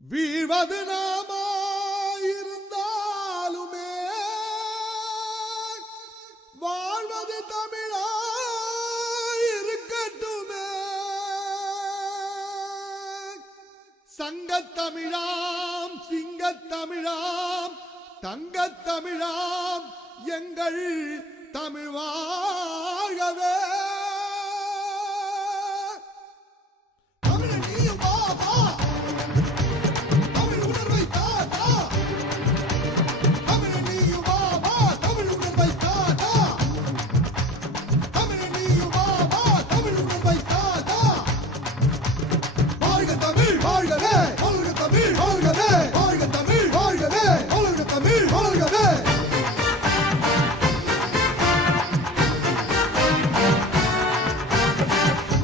வீழ்வது நாமாயிருந்தாலுமே வாழ்வது தமிழாயிருக்கட்டுமே. சங்கத்தமிழாம் சிங்கத்தமிழாம் தங்கத்தமிழாம் எங்கள் தமிழ் வாழவே.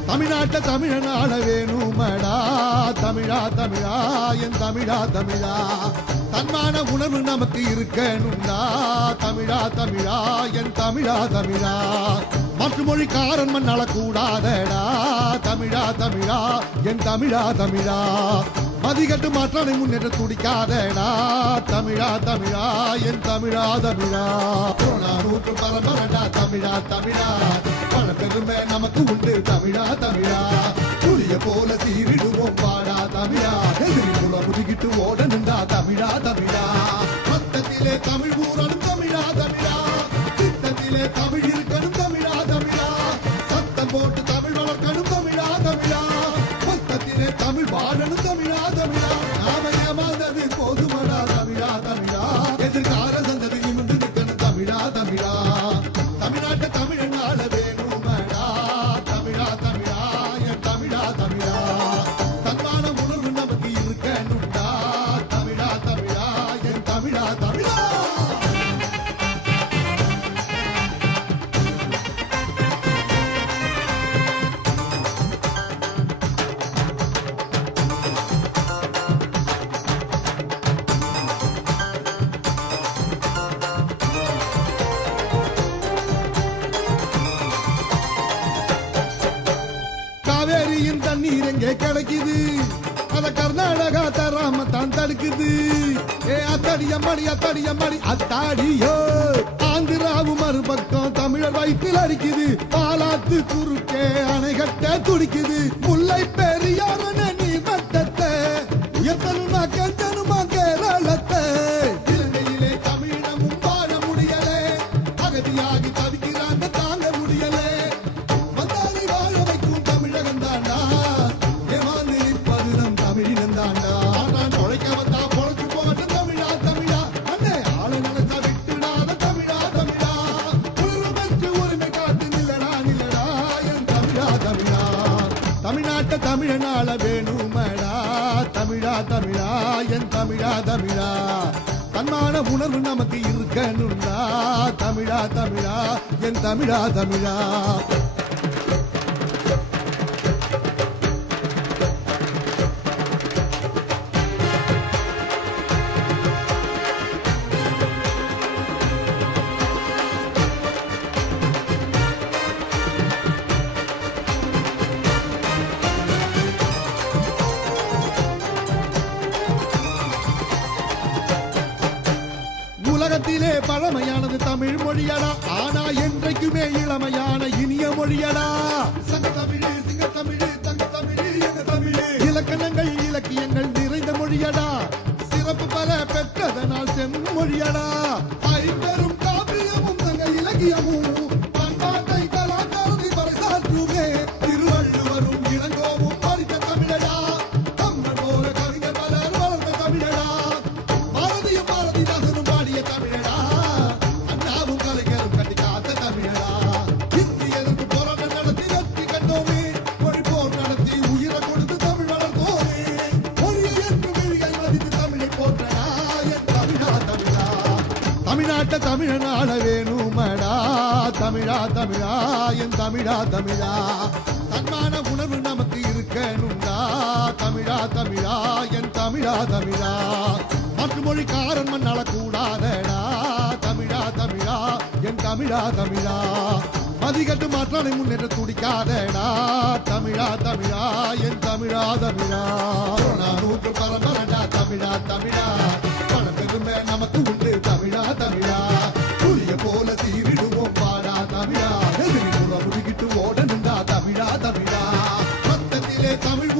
தமிழ்நாட்ட தமிழனால வேணுமடா தமிழா தமிழா என் தமிழா தமிழா. தன்மான உணர்வு நமக்கு இருக்கணும்டா தமிழா தமிழா என் தமிழா தமிழா. மற்ற மொழிக்காரன் மண்ணால கூடாதடா தமிழா தமிழா என் தமிழா தமிழா. மதிகட்டு மாற்றனை முன்னேற்ற துடிக்காதடா தமிழா தமிழா என் தமிழா தமிழா. நூற்று பரம்பரடா தமிழா தமிழா. பழப்பெருமை நமக்கு உண்டு தமிழா தமிழா. புளிய போல சீரிடுவோம் பாடா தமிழா. எதிரிக்குள்ள முதுகிட்டு ஓடணுண்டா தமிழா தமிழா. மொத்தத்திலே தமிழ் ஊரணும் தமிழா தமிழா. சித்தத்திலே தமிழ் இருக்கணும் தமிழா தமிழா. சத்தம் போட்டு தமிழ் வளர்க்கணும் தமிழா தமிழா. மொத்தத்திலே தமிழ் வாழணும் தமிழா தமிழா. நாம ஏமாந்தது போதுமடா தமிழா தமிழா. எதிர்கால சந்ததி நிமிர்ந்து நிற்கணும் தமிழா தமிழா. தமிழ்நாட்டு தமிழனால வேணுமடா தமிழா தமிழா என் தமிழா தமிழா. தன்மான உணர்வு நமக்கு இருக்கணும்டா தமிழா தமிழா என் தமிழா தமிழா. காவேரியின் தண்ணீர் எங்கே கிடைக்குது? அத கர்நாடகா தராம தான் தடுக்குது. ஏ அத்தாடி அம்மாடி அத்தாடி அம்மாடி அத்தாடியோ. ஆந்திராவும் மறுபக்கம் தமிழர் வயிற்றில் அடிக்குது. பாலாத்து குறுக்கே அணை கட்ட துடிக்குது. முல்லை பெரியார் நீ மட்டத்தை உயர்த்தனுமா கெட்டனுமா கேரளத்தை. இலங்கையிலே தமிழமும் வாழ முடியலே. அகதியாகி தவிக்கிறாங்க தாங்க முடியலே. வந்தாரை வாழ வைக்கும் தமிழகம் தாண்டா. ஏமாந்து நிற்பது நம் தமிழினம் தாண்டா. நான் உழைக்க வந்தா பொழைச்சு போகட்டும் தமிழா தமிழா. அண்ணே ஆள நினைச்சா விட்டுடாத தமிழா தமிழா. உணர்வு பெற்று உரிமை காட்டு நில்லடா நில்லடா என் தமிழா தமிழா. தமிழ்நாட்ட தமிழனால வேணுமடா தமிழா தமிழா என் தமிழா தமிழா. தன்மான உணர்வு நமக்கு இருக்கணும்டா தமிழா தமிழா என் தமிழா தமிழா. உலகத்திலே பழமையானது தமிழ் மொழியடா. ஆனா என்றைக்குமே இளமையான இனிய மொழியடா. சங்கத்தமிழ் சிங்கத்தமிழ் தங்கத்தமிழ் எங்க தமிழ். இலக்கணங்கள் இலக்கியங்கள் நிறைந்த மொழியடா. சிறப்பு பல பெற்றதனால் செம்மொழியடா. ஐம்பெரும் காப்பியமும் தங்க இலக்கியமும் பண்பாட்டை கலாச்சாரத்தை பறைசாற்றுமே. திருவள்ளுவரும் இளங்கோவும் படித்த தமிழடா. தமிழ் போல கவிஞர் பலர் வளர்ந்த தமிழடா. பாரதியும் பாரதிதாசனும் பாடிய தமிழடா. அண்ணாவும் கலைஞரும் கட்டி காத்த தமிழடா. இந்தியருக்கு போராட்டம் நடத்தி வெற்றி கண்டோமே. மொழி போர் நடத்தி உயிரை கொடுத்து தமிழ் வளர்த்தோமே. மொழியை என்று விழியை மதித்து தமிழை போற்றடா என் தமிழா தமிழா. தமிழ்நாட்ட தமிழனால வேணுமடா தமிழா தமிழா என் தமிழா தமிழா. தன்மான உணர்வு நமக்கு இருக்கணும்டா தமிழா தமிழா என் தமிழா தமிழா. மற்ற மொழிக்காரன் மண்ணால கூடாதடா தமிழா தமிழா என் தமிழா தமிழா. மதிகட்டு மாற்றனை முன்னேற்ற துடிக்காதடா தமிழா தமிழா என் தமிழா தமிழா. நூற்று பரம்பரடா தமிழ்